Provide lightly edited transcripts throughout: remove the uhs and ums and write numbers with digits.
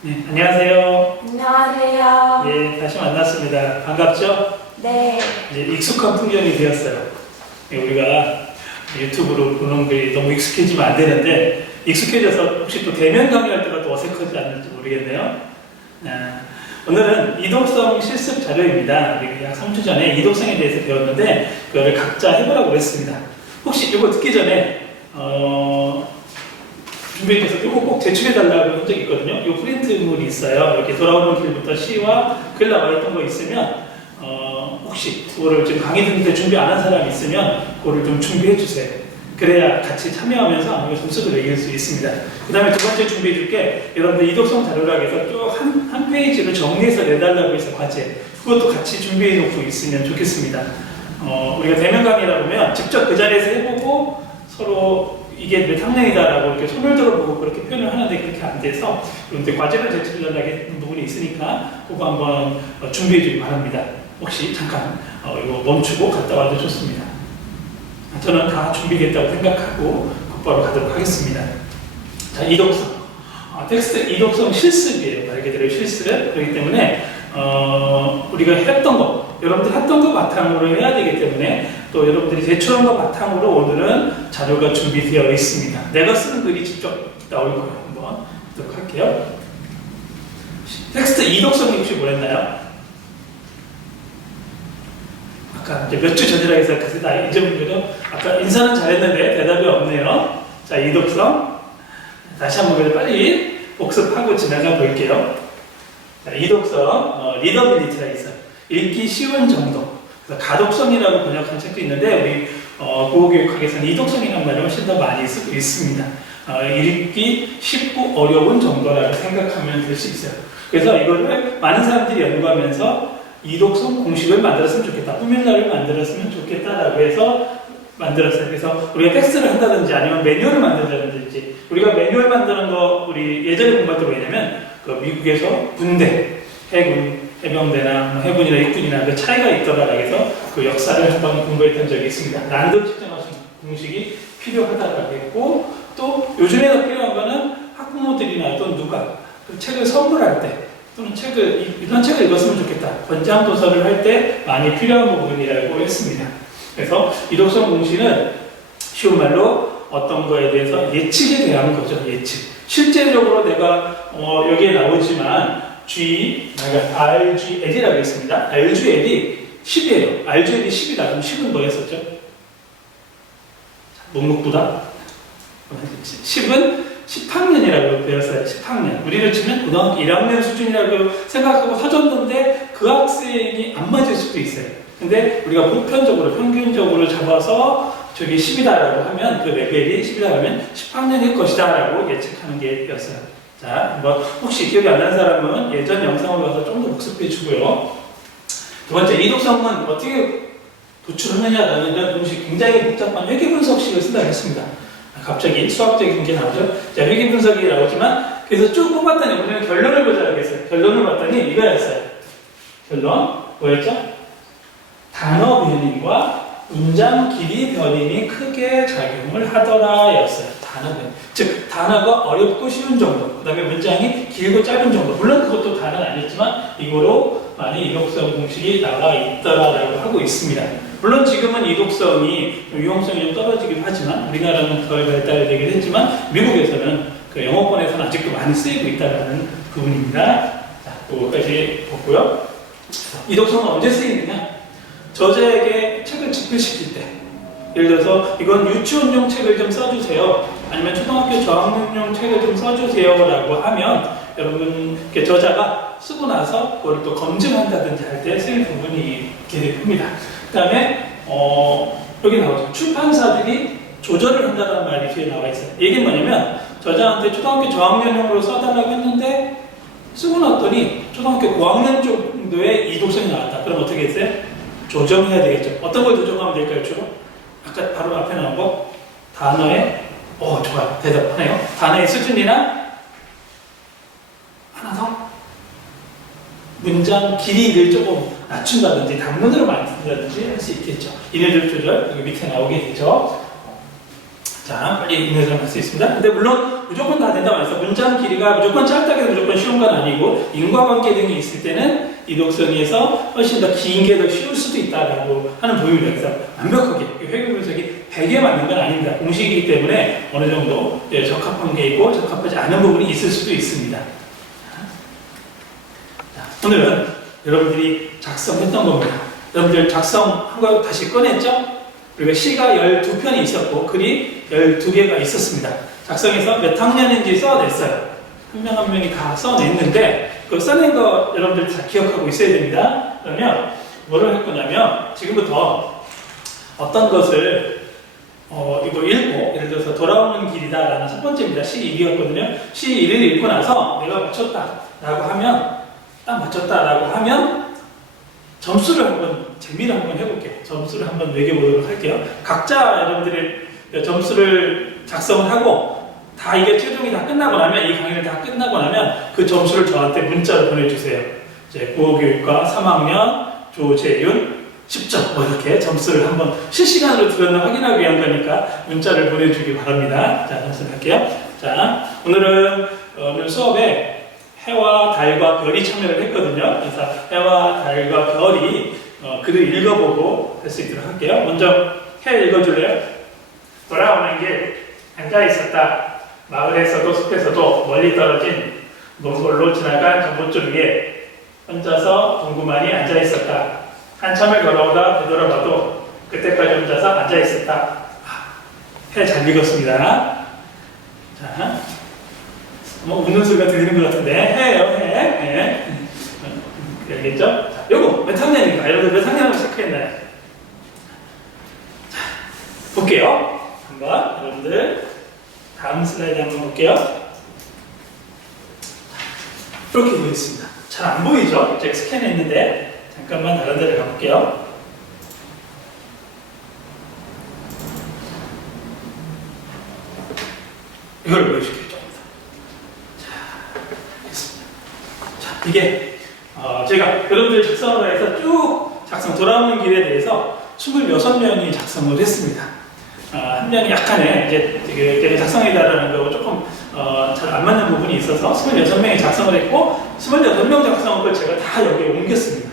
네, 안녕하세요. 안녕하세요. 예, 다시 만났습니다. 반갑죠? 네. 이제 익숙한 풍경이 되었어요. 예, 우리가 유튜브로 보는 게 너무 익숙해지면 안 되는데, 익숙해져서 혹시 또 대면 강의할 때가 또 어색하지 않을지 모르겠네요. 오늘은 이독성 실습 자료입니다. 우리가 약 3주 전에 이독성에 대해서 배웠는데, 그거를 각자 해보라고 했습니다. 혹시 이거 듣기 전에, 준비해서 이거 꼭 제출해달라고 한 적이 있거든요. 이 프린트물이 있어요. 이렇게 돌아오는 길부터 시와 글 나와 있던 거 있으면, 혹시 그거를 지금 강의 듣는데 준비 안 한 사람이 있으면 그거를 좀 준비해 주세요. 그래야 같이 참여하면서 아무래도 점수도 매길 수 있습니다. 그 다음에 두 번째 준비해 줄게, 여러분들 이독성 자료라고 해서 쭉 한 페이지를 정리해서 내달라고 해서 과제, 그것도 같이 준비해 놓고 있으면 좋겠습니다. 우리가 대면 강의라 보면 직접 그 자리에서 해보고 서로 이게 몇 학년이다라고 이렇게 손을 들어보고 그렇게 표현을 하는데 그렇게 안 돼서, 그런데 과제를 제출하려고 했던 부분이 있으니까 그거 한번 준비해 주기 바랍니다. 혹시 잠깐 이거 멈추고 갔다 와도 좋습니다. 저는 다 준비됐다고 생각하고 곧바로 가도록 하겠습니다. 자, 이독성. 텍스트 이독성 실습이에요. 말 그대로 실습. 그렇기 때문에 우리가 했던 거, 여러분들이 했던 거 바탕으로 해야 되기 때문에, 또 여러분들이 제출한 거 바탕으로 오늘은 자료가 준비되어 있습니다. 내가 쓰는 글이 직접 나올 거예요. 한번 보도록 할게요. 텍스트 이독성이 혹시 뭐랬나요? 아까 이제 몇 주 전이라 해서 그래서 나 잊어버리고, 아까 인사는 잘했는데 대답이 없네요. 자, 이독성. 다시 한번 빨리 복습하고 지나가 볼게요. 자, 이독성, 리더빌리티가 있어요. 읽기 쉬운 정도. 그래서 가독성이라고 번역한 책도 있는데, 우리 국어교육학에서는 이독성이라는 말을 훨씬 더 많이 쓰고 있습니다. 읽기 쉽고 어려운 정도라고 생각하면 될 수 있어요. 그래서 이거를 많은 사람들이 연구하면서 이독성 공식을 만들었으면 좋겠다, 포뮬러를 만들었으면 좋겠다라고 해서 만들었어요. 그래서 우리가 텍스트를 한다든지 아니면 매뉴얼을 만든다든지, 우리가 매뉴얼 만드는 거 우리 예전에 공부할 때 뭐냐면, 그 미국에서 군대, 해군, 해병대나 해군이나 육군이나 그 차이가 있더라라고 해서 그 역사를 한번 공부했던 적이 있습니다. 난도 측정하신 공식이 필요하다고 했고, 또 요즘에 더 필요한 거는 학부모들이나 또 누가 그 책을 선물할 때, 또는 이런 책을 읽었으면 좋겠다, 권장 도서를 할 때 많이 필요한 부분이라고 했습니다. 그래서 이독성 공식은 쉬운 말로 어떤 거에 대해서 예측에 대한 거죠. 예측. 실제적으로 내가 여기에 나오지만 RGL이라고 했습니다. RGL이 10이에요. RGL이 10이다. 그럼 10은 뭐였었죠? 목록보다 10은 10학년이라고 배웠어요. 10학년. 우리를 치면 고등학교 1학년 수준이라고 생각하고 사줬는데 그 학생이 안 맞을 수도 있어요. 근데 우리가 보편적으로, 평균적으로 잡아서 저기 10이다라고 하면, 그 레벨이 10이다 하면 10학년일 것이다라고 예측하는 게 였어요. 자, 혹시 기억이 안 나는 사람은 예전 영상을 봐서 좀 더 복습해 주고요. 두 번째, 이독성은 어떻게 도출하느냐라는 이런 공식, 굉장히 복잡한 회계 분석식을 쓴다고 했습니다. 갑자기 수학적인 게 나오죠. 자, 회계 분석이 나오지만, 그래서 쭉 뽑았더니 오늘 결론을 보자고 했어요. 결론을 봤더니 이거였어요. 결론, 뭐였죠? 단어 변인과 문장 길이 변인이 크게 작용을 하더라 였어요. 단어 변인. 즉, 단어가 어렵고 쉬운 정도, 그 다음에 문장이 길고 짧은 정도. 물론 그것도 다는 아니었지만, 이거로 많이 이독성 공식이 나와 있더라라고 하고 있습니다. 물론 지금은 이독성이 유용성이 좀 떨어지긴 하지만, 우리나라는 덜 발달되긴 했지만, 미국에서는 그 영어권에서는 아직도 많이 쓰이고 있다는 부분입니다. 자, 그거까지 보고요. 이독성은 언제 쓰이느냐? 저자에게 책을 집필시킬 때, 예를 들어서 이건 유치원용 책을 좀 써주세요, 아니면 초등학교 저학년용 책을 좀 써주세요 라고 하면, 여러분 저자가 쓰고 나서 그걸 또 검증한다든지 할 때 쓰일 부분이 있게 됩니다. 그 다음에 여기 나오죠. 출판사들이 조절을 한다는 말이 뒤에 나와 있어요. 이게 뭐냐면, 저자한테 초등학교 저학년용으로 써달라고 했는데 쓰고 났더니 초등학교 고학년 정도의 이독성이 나왔다. 그럼 어떻게 했어요? 조정해야 되겠죠. 어떤 걸 조정하면 될까요, 주로? 아까 바로 앞에 나온 거, 단어의, 좋아요. 대답하네요. 단어의 수준이나, 하나 더, 문장 길이를 조금 낮춘다든지, 단문으로 만든다든지 할 수 있겠죠. 이네들 조절, 여기 밑에 나오게 되죠. 자, 빨리 이네들 할 수 있습니다. 근데 물론, 무조건 다 된다고 해서 문장 길이가 무조건 짧다고 해서 무조건 쉬운 건 아니고 인과관계 등이 있을 때는 이독성에서 훨씬 더 긴 게 더 쉬울 수도 있다라고 하는 부분입니다. 그래서 완벽하게 회계 분석이 100에 맞는 건 아닙니다. 공식이기 때문에 어느 정도 적합한 게 있고 적합하지 않은 부분이 있을 수도 있습니다. 자, 오늘은 여러분들이 작성했던 겁니다. 여러분들 작성한 거 다시 꺼냈죠? 그리고 시가 12편이 있었고 글이 12개가 있었습니다. 작성해서 몇 학년인지 써냈어요. 한 명 한 명이 다 써냈는데 그 써낸 거 여러분들 다 기억하고 있어야 됩니다. 그러면 뭐를 할 거냐면 지금부터 어떤 것을 이거 읽고 예를 들어서 돌아오는 길이다 라는 첫 번째입니다. 시 1이었거든요. 시 1을 읽고 나서 내가 맞췄다 라고 하면 딱 맞췄다 라고 하면 점수를 한번 재미를 한번 해볼게요. 점수를 한번 매겨보도록 할게요. 각자 여러분들의 점수를 작성을 하고 다 이게 최종이 다 끝나고 나면 이 강의를 다 끝나고 나면 그 점수를 저한테 문자로 보내주세요. 이제 국어교육과 3학년 조재윤 10점 뭐 이렇게 점수를 한번 실시간으로 들었나 확인하기 위한 거니까 문자를 보내주기 바랍니다. 자, 점수를 할게요. 자, 오늘 수업에 해와 달과 별이 참여를 했거든요. 그래서 해와 달과 별이 글을 읽어보고 할 수 있도록 할게요. 먼저 해 읽어줄래요? 돌아오는 길 앉아있었다. 마을에서도 숲에서도 멀리 떨어진 몽골로 지나간 전봇줄 위에 혼자서 궁금하니 앉아있었다. 한참을 걸어오다 되돌아봐도 그때까지 혼자서 앉아있었다. 해 잘 읽었습니다. 자, 뭐 웃는 소리가 들리는 것 같은데 해요, 해. 알겠죠? 자, 요거 몇 학년인가? 여러분들 몇 학년으로 체크했나요? 자, 볼게요. 한번 여러분들 다음 슬라이드 한번 볼게요. 이렇게 되어 있습니다. 잘 안 보이죠? 제가 스캔했는데 잠깐만 다른 데를 가볼게요. 이걸 보여줄게요. 자, 알겠습니다. 자, 이게 제가 여러분들 작성을 해서 쭉 돌아오는 길에 대해서 26명이 작성을 했습니다. 한 명이 약간의 이제 제가 작성해달라는 거고 조금 잘 안 맞는 부분이 있어서 26명이 작성을 했고 26명 작성한 걸 제가 다 여기에 옮겼습니다.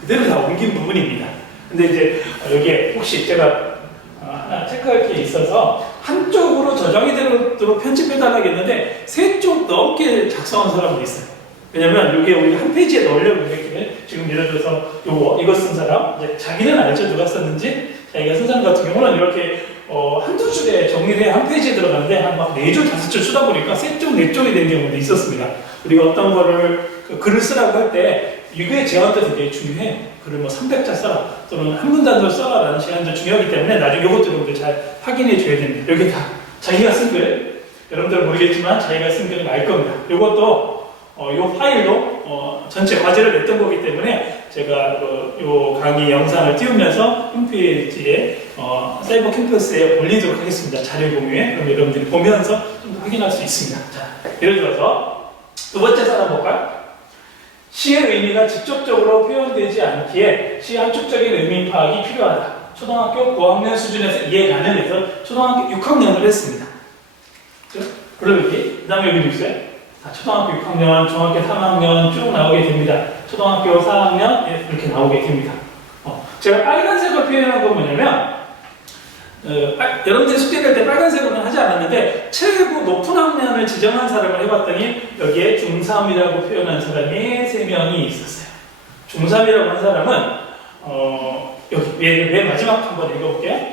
그대로 다 옮긴 부분입니다. 근데 이제 여기에 혹시 제가 하나 체크할 게 있어서 한쪽으로 저장이 되도록 편집해달라고 했는데 3쪽 넘게 작성한 사람도 있어요. 왜냐면 이게 우리 한 페이지에 넣으려고 했기는 지금 예를 들어서 이거 쓴 사람 이제 자기는 알죠 누가 썼는지. 자기가 쓴 사람 같은 경우는 이렇게 한두 줄에 정리를 해 한 페이지에 들어가는데 한 막 4줄, 5줄 쓰다 보니까 3쪽, 4쪽이 된 경우도 있었습니다. 우리가 어떤 거를 글을 쓰라고 할 때 이거의 제한도 되게 중요해. 글을 뭐 300자 써라 또는 한 문단도 써라 라는 제한도 중요하기 때문에 나중에 이것들을 잘 확인해 줘야 됩니다. 여기 다 자기가 쓴 글, 여러분들은 모르겠지만 자기가 쓴 글은 알 겁니다. 이것도 이 파일로 전체 과제를 냈던 거기 때문에 제가 이 강의 영상을 띄우면서 홈페이지에 사이버 캠퍼스에 올리도록 하겠습니다. 자료 공유에. 그럼 여러분들이 보면서 좀 더 확인할 수 있습니다. 자, 예를 들어서 두 번째 사람 볼까요? 시의 의미가 직접적으로 표현되지 않기에 시의 함축적인 의미 파악이 필요하다. 초등학교 고학년 수준에서 이해 가능해서 초등학교 6학년을 했습니다. 그렇죠? 그러면 그 다음에 여기도 있어요. 초등학교 6학년, 중학교 3학년 쭉 나오게 됩니다. 초등학교 4학년 이렇게 나오게 됩니다. 제가 빨간색으로 표현한 건 뭐냐면 여러분들이 숙제될 때 빨간색으로는 하지 않았는데 최고 높은 학년을 지정한 사람을 해봤더니 여기에 중3이라고 표현한 사람이 3명이 있었어요. 중3이라고 한 사람은 여기 맨 마지막 한번 읽어볼게요.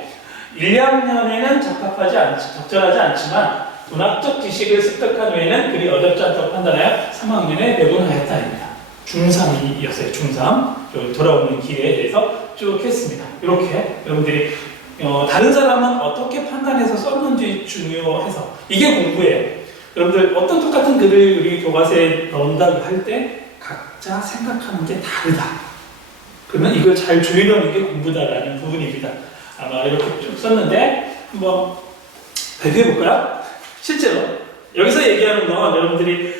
1, 2학년에는 적절하지 않지만 문학적 지식을 습득한 후에는 그리 어렵지 않다고 판단하여 3학년에 내분하였다입니다. 중3이었어요. 중3 돌아오는 길에 대해서 쭉 했습니다. 이렇게 여러분들이 다른 사람은 어떻게 판단해서 썼는지 중요해서 이게 공부예요. 여러분들 어떤 똑같은 글을 우리 교과서에 넣는다고 할 때 각자 생각하는 게 다르다. 그러면 이걸 잘 조율하는 게 공부다라는 부분입니다. 아마 이렇게 쭉 썼는데 한번 발표해볼까요? 실제로 여기서 얘기하는 건 여러분들이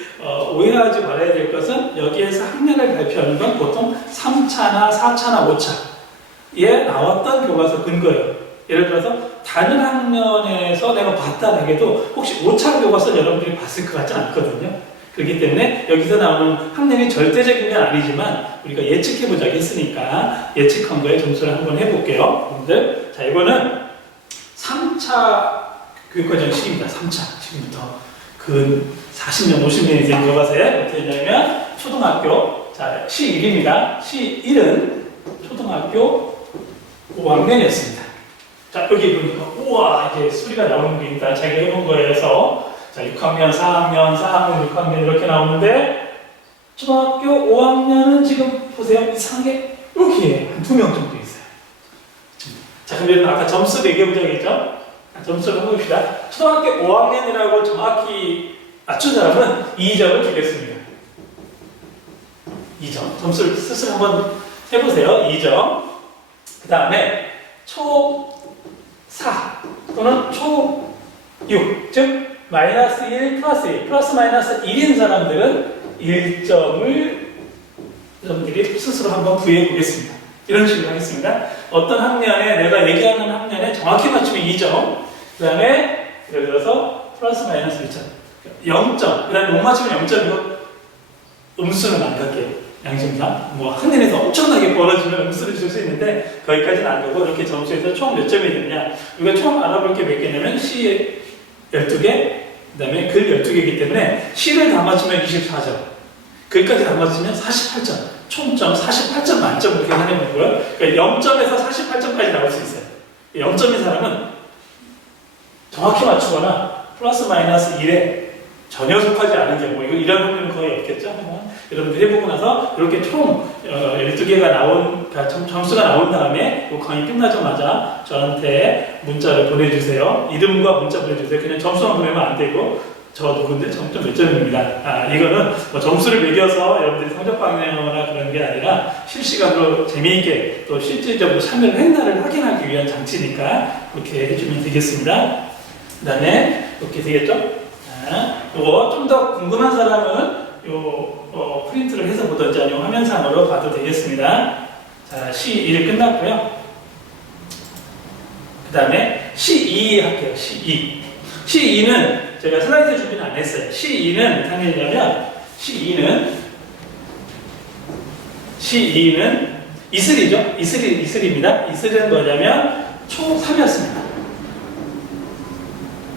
오해하지 말아야 될 것은 여기에서 학년을 발표하는 건 보통 3차나 4차나 5차에 나왔던 교과서 근거예요. 예를 들어서 다른 학년에서 내가 봤다 하게도 혹시 오차 교과서 여러분들이 봤을 것 같지 않거든요. 그렇기 때문에 여기서 나오는 학년이 절대적인 건 아니지만 우리가 예측해보자고 했으니까 예측한 거에 점수를 한번 해볼게요. 여러분들. 자, 이거는 3차 교육과정 시기입니다. 3차. 지금부터 그 40년, 50년이 된 교과서에 어떻게 되냐면 초등학교, 자, 시1입니다. 시1은 초등학교 5학년이었습니다. 자, 여기 보니까 우와 이제 소리가 나오는 게 있다. 자기가 해본 거에서 자, 6학년, 4학년, 4학년, 6학년 이렇게 나오는데 초등학교 5학년은 지금 보세요. 이상하게 이렇게 한 2명 정도 있어요. 자, 그러면 아까 점수 매겨보자겠죠? 점수를 한번 봅시다. 초등학교 5학년이라고 정확히 맞춘 사람은 2점을 주겠습니다. 2점. 점수를 스스로 한번 해보세요. 2점. 그 다음에 초4 또는 초6, 즉 마이너스 1, 플러스 1, 플러스 마이너스 1인 사람들은 1점을 여러분들이 스스로 한번 부여해 보겠습니다. 이런 식으로 하겠습니다. 어떤 학년에 내가 얘기하는 학년에 정확히 맞추면 2점, 그 다음에 예를 들어서 플러스 마이너스 1점, 0점, 그 다음에 못 맞추면 0점이고 음수는 안 갈게요. 양심상 뭐 학년에서 엄청나게 벌어지면 음수를 줄 수 있는데 거기까지는 안 가고 이렇게 점수에서 총 몇 점이 되느냐, 우리가 총 알아볼 게 몇 개냐면 시 12개, 그 다음에 글 12개이기 때문에 시를 다 맞추면 24점, 글까지 다 맞추면 48점, 총점 48점 만점으로 계산해 보고요. 그러니까 0점에서 48점까지 나올 수 있어요. 0점인 사람은 정확히 맞추거나 플러스 마이너스 1에 전혀 속하지 않은 경우, 이거 이런 확률은 거의 없겠죠. 여러분들 해보고 나서 이렇게 총 12개가 점수가 나온 다음에 이 강의 끝나자마자 저한테 문자를 보내주세요. 이름과 문자 보내주세요. 그냥 점수만 보내면 안 되고 저도 근데 점점 몇 점입니다. 이거는 뭐 점수를 매겨서 여러분들이 성적 방향이나 그런 게 아니라 실시간으로 재미있게 또 실질적으로 참여를 했나를 확인하기 위한 장치니까 그렇게 해주면 되겠습니다. 그 다음에 이렇게 되겠죠? 이거 좀 더 궁금한 사람은 프린트를 해서 보든지 아니면 화면상으로 봐도 되겠습니다. 자, C1이 끝났고요. 그 다음에 C2 할게요. C2. C2는 제가 슬라이드 준비는 안 했어요. C2는 당연히냐면 C2는 이슬이죠. 이슬입니다. 이슬은 뭐냐면 초3이었습니다.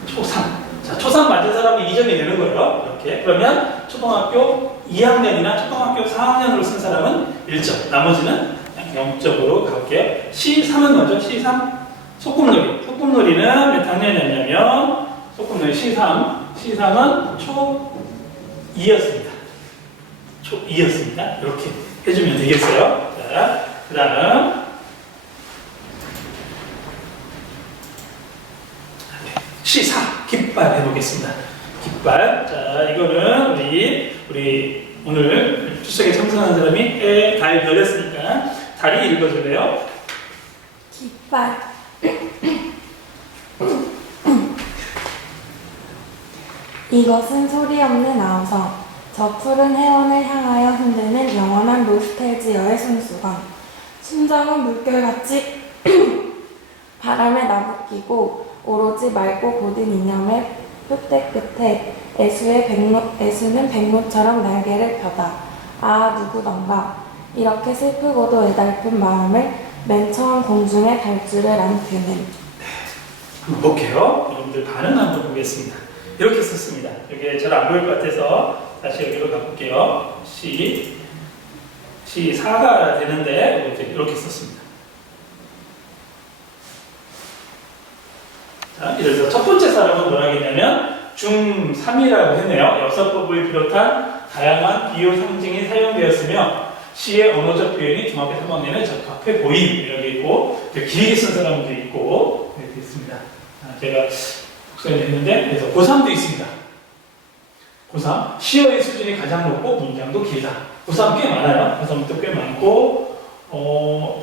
초3. 자, 초3 맞은 사람은 2점이 되는 거예요. 이렇게. 그러면 초등학교 2학년이나 초등학교 4학년으로 쓴 사람은 1점. 나머지는 0점으로 갈게요. C3은 뭐죠? C3? 소꿉놀이. 소꿉놀이는 몇 학년이었냐면, 소꿉놀이 C3은 초2였습니다. 초2였습니다. 이렇게 해주면 되겠어요. 자, 그 다음. C4. 깃발 해보겠습니다. 깃발. 자, 이거는 우리 오늘 출석에 참석하는 사람이 해, 달, 별했으니까 달이 읽어줄래요? 깃발. 이것은 소리 없는 아우성. 저 푸른 해원을 향하여 흔드는 영원한 노스텔지어의 손수건. 심장은 물결같이 바람에 나부끼고 오로지 맑고 고든 이념의 뼈대 끝에 애수는 백로처럼 날개를 펴다. 아, 누구던가 이렇게 슬프고도 애달픈 마음을 맨 처음 공중에 달 줄을 안 그는. 한번 볼게요. 여러분들 반응 한번 보겠습니다. 이렇게 썼습니다. 여기 잘 안 보일 것 같아서 다시 여기로 가볼게요. C4가 되는데 이렇게 썼습니다. 자, 예를 들어 첫 번째 사람은 뭐라 했냐면 중3이라고 했네요. 역사법을 비롯한 다양한 비유 상징이 사용되었으며 시의 언어적 표현이 중학교 3학년에 적합해 보임 이렇게 있고, 길게 쓴 사람도 있고 이렇게 있습니다. 제가 복사를 했는데 그래서 고3도 있습니다. 고3 시어의 수준이 가장 높고 문장도 길다. 고3 꽤 많아요. 고3도 꽤 많고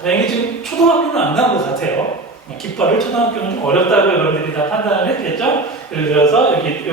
다행히 지금 초등학교는 안 나온 것 같아요. 깃발을 초등학교는 좀 어렵다고 여러분들이 다 판단을 했겠죠? 예를 들어서 여기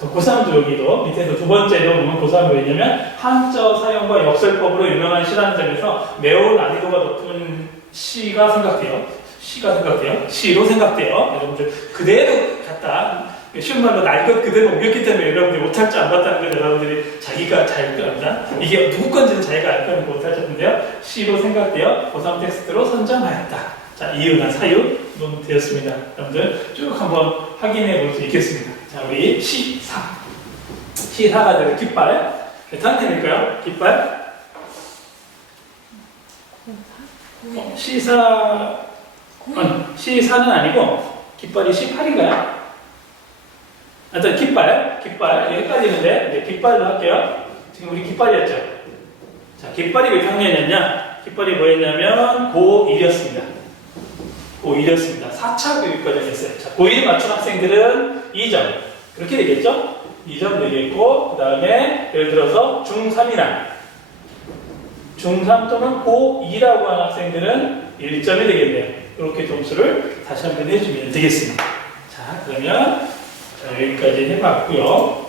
고3도 여기도 밑에서 두 번째로 보면 고3이 뭐였냐면 한자 사용과 역설법으로 유명한 시라는 점에서 매우 난이도가 높은 시가 생각돼요. 시가 생각돼요. 시로 생각돼요. 여러분들 그대로 갖다 쉬운 말로 날 것 그대로 옮겼기 때문에 여러분들이 오탈자 안 봤다는 걸 여러분들이 자기가 잘 겁니다. 이게 누구 건지는 자기가 알 거는 오탈자인데요. 시로 생각돼요. 고3 텍스트로 선정하였다. 자, 이유나 사유 되었습니다. 여러분들 쭉 한번 확인해 볼 수 있겠습니다. 자, 우리 시사. 시사가 되는 깃발. 몇 학년일까요? 깃발? 시사, 아니, 시사는 아니고, 깃발이 18인가요? 하여튼, 깃발, 여기까지 있는데, 이제 깃발로 할게요. 지금 우리 깃발이었죠? 자, 깃발이 몇 학년이었냐? 깃발이 뭐였냐면, 고1이었습니다. 고1이었습니다. 4차 교육과정이었어요. 자, 고1 맞춘 학생들은 2점. 그렇게 되겠죠? 2점 되겠고, 그 다음에, 예를 들어서, 중3이나, 중3 또는 고2라고 하는 학생들은 1점이 되겠네요. 이렇게 점수를 다시 한번 해주면 되겠습니다. 자, 그러면 자, 여기까지 해봤고요.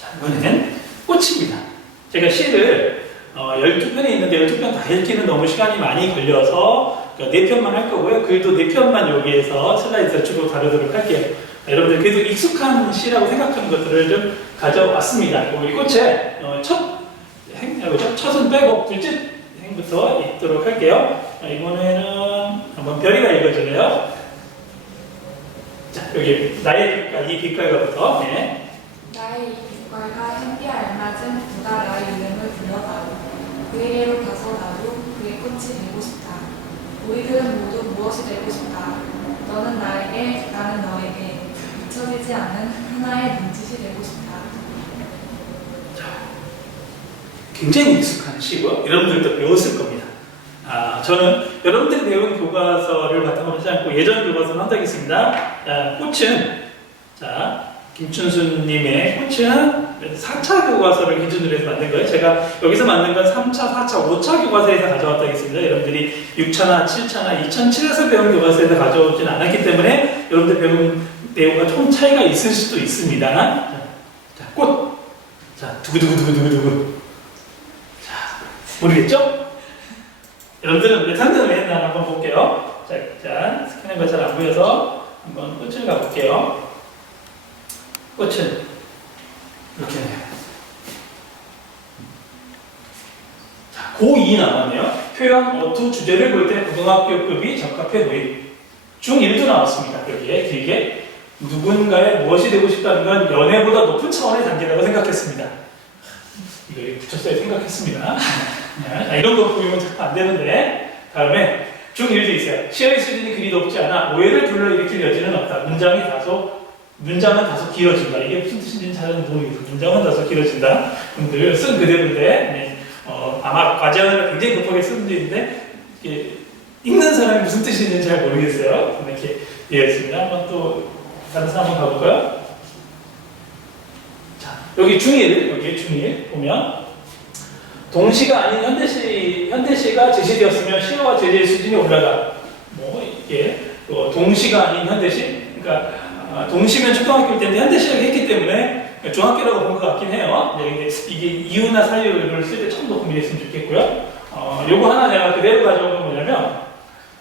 자, 이번에는 꽃입니다. 제가 시를 12편이 있는데 12편 다 읽기는 너무 시간이 많이 걸려서 4편만 할 거고요. 글도 4편만 여기에서 슬라이드에서 주로 다루도록 할게요. 여러분들 그래도 익숙한 시라고 생각하는 것들을 좀 가져왔습니다. 우리 꽃의 첫은 빼고 둘째 행부터 읽도록 할게요. 이번에는 한번 별이가 읽어주네요. 자, 여기 나의 빛깔, 이 빛깔가부터. 네. 나의 이 빛깔과 향기 알맞은 누가 나의 이름을 불러다오. 그에게로 가서 나도 그의 꽃이 되고 싶다. 우리들은 모두 무엇이 되고 싶다. 너는 나에게, 나는 너에게 잊혀지지 않은 하나의 눈짓이 되고 싶다. 굉장히 익숙한 시고요. 여러분들도 배웠을 겁니다. 저는 여러분들이 배운 교과서를 바탕으로 하지 않고 예전 교과서를 한다겠습니다. 꽃은, 자, 김춘수님의 꽃은 4차 교과서를 기준으로 해서 만든 거예요. 제가 여기서 만든 건 3차, 4차, 5차 교과서에서 가져왔다겠습니다. 여러분들이 6차나 7차나 2007에서 배운 교과서에서 가져오진 않았기 때문에 여러분들 배운 내용과 좀 차이가 있을 수도 있습니다. 자, 꽃. 자, 두구두구두구두구두구. 모르겠죠? 여러분들은 몇 학년을 했나 한번 볼게요. 자, 스캔해봐 잘 안 보여서 한번 꽃을 가볼게요. 꽃은 이렇게 해요. 자, 고2 나왔네요. 표현, 어투, 주제를 볼 때 고등학교급이 적합해 보임. 중1도 나왔습니다. 여기에 길게. 누군가의 무엇이 되고 싶다는 건 연애보다 높은 차원의 단계라고 생각했습니다. 이거 붙였어야 생각했습니다. 자, 이런 거 보이면 자꾸 안 되는데. 다음에 중1도 있어요. 시의 수준이 그리 높지 않아 오해를 불러일으킬 여지는 없다. 문장은 다소 길어진다. 이게 무슨 뜻인지는 잘 모르겠어요. 문장은 다소 길어진다. 분들 쓴 그대로인데, 네. 아마 과제하느라 굉장히 급하게 쓴 분들인데, 읽는 사람이 무슨 뜻인지는 잘 모르겠어요. 이렇게 되어 있습니다. 한번 또 다른 사람 한번 가볼까요? 자, 여기 중1 보면, 동시가 아닌 현대시가 제시되었으면 시어와 제재의 수준이 올라가. 이게 동시가 아닌 현대시. 그러니까 동시면 초등학교일 텐데 현대시를 했기 때문에 중학교라고 본 것 같긴 해요. 이게 이유나 사유를 쓸 때 좀 더 고민했으면 좋겠고요. 요거 하나 내가 그대로 가져온 건 뭐냐면,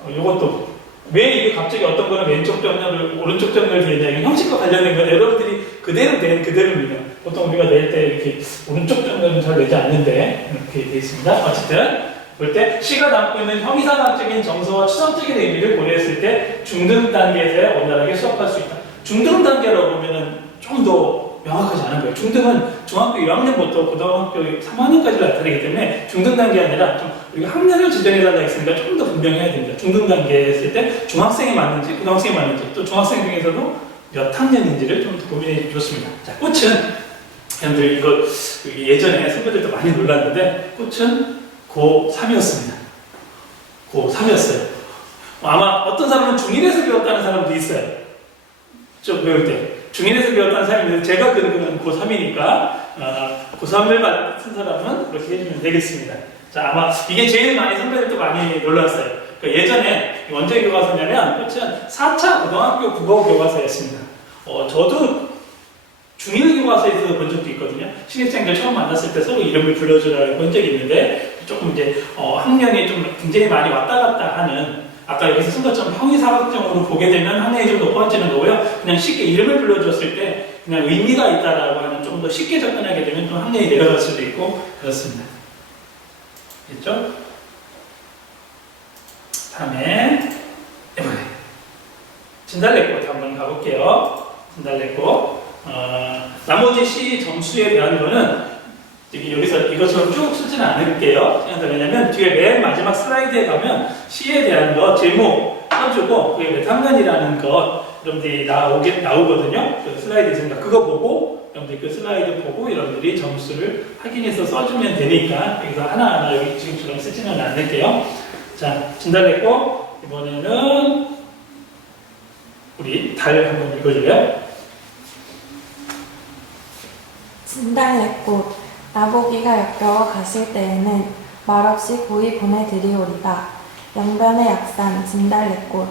요것도 왜 이게 갑자기 어떤 거는 왼쪽 정렬을 오른쪽 정렬이 되냐, 이게 형식과 관련된 건 여러분들이 그대로 된 그대로입니다. 보통 우리가 낼 때 이렇게 오른쪽 정렬은 잘 내지 않는데 이렇게 되어 있습니다. 어쨌든 볼 때 시가 담고 있는 형이상학적인 정서와 추상적인 의미를 고려했을 때 중등 단계에서 원활하게 수업할 수 있다. 중등 단계라고 보면은 좀 더 명확하지 않은 거예요. 중등은 중학교 1학년부터 고등학교 3학년까지 나타나기 때문에 중등 단계 아니라 좀 우리가 학년을 지정해달라 했으니까 좀 더 분명해야 됩니다. 중등 단계에 했을 때 중학생이 맞는지 고등학생이 맞는지 또 중학생 중에서도 몇 학년인지를 좀 더 고민해 줬습니다. 자, 꽃은 여러분들 이거 예전에 선배들도 많이 놀랐는데 꽃은 고3이었습니다. 고3이었어요. 아마 어떤 사람은 중1에서 배웠다는 사람도 있어요. 좀 배울 때. 중1에서 배웠다는 사람인데 제가 그는 고3이니까 고3을 맡은 사람은 그렇게 해주면 되겠습니다. 자, 아마 이게 제일 많이 선배들도 많이 놀랐어요. 그러니까 예전에 언제 교과서냐면 꽃은 4차 고등학교 국어 교과서였습니다. 저도 중1 교과서 교과서에서 본 적도 있거든요. 신입생들 처음 만났을 때 서로 이름을 불러주라고 본 적이 있는데 조금 이제 학년이 좀 굉장히 많이 왔다 갔다 하는 아까 여기서 쓴 것처럼 형이사각형으로 보게 되면 학년이 좀 높아지는 거고요. 그냥 쉽게 이름을 불러줬을 때 그냥 의미가 있다라고 하는 좀 더 쉽게 접근하게 되면 좀 학년이 내려갈 수도 있고 그렇습니다. 됐죠? 다음에 이번에 진달래꽃 한번 가볼게요. 진달래꽃 나머지 시 점수에 대한 거는 여기서 이것처럼 쭉 쓰지는 않을게요. 왜냐면 뒤에 맨 마지막 슬라이드에 가면 시에 대한 거 제목 써주고 그게 몇 학년이라는 거 여러분들이 나오거든요. 그 슬라이드 있습니다. 그거 보고 여러분들 그 슬라이드 보고 여러분들이 점수를 확인해서 써주면 되니까 여기서 하나하나 여기 지금처럼 쓰지는 않을게요. 자, 진달래꽃 이번에는 우리 달 한번 읽어줄래요? 진달래꽃 나보기가 역겨워 가실 때에는 말없이 고이 보내드리오리다. 영변의 약산 진달래꽃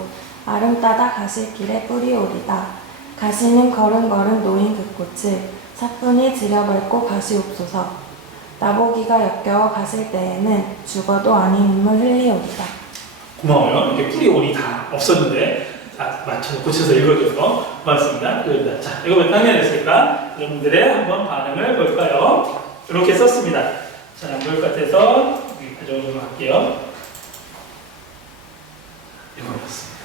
아름 따다 가실 길에 뿌리오리다. 가시는 걸음걸음 놓인 그 꽃을 사뿐히 들여밟고 가시옵소서. 나보기가 역겨워 가실 때에는 죽어도 아닌 눈물 흘리오리다. 고마워요. 이렇게 뿌리오리 다 없었는데 다 맞춰서 고쳐서 읽어줘서 고맙습니다. 자, 이거 몇 학년이었을까? 여러분들의 한번 반응을 볼까요? 이렇게 썼습니다. 자, 볼 것 같아서 여기 가져오도록 할게요. 읽어봤습니다.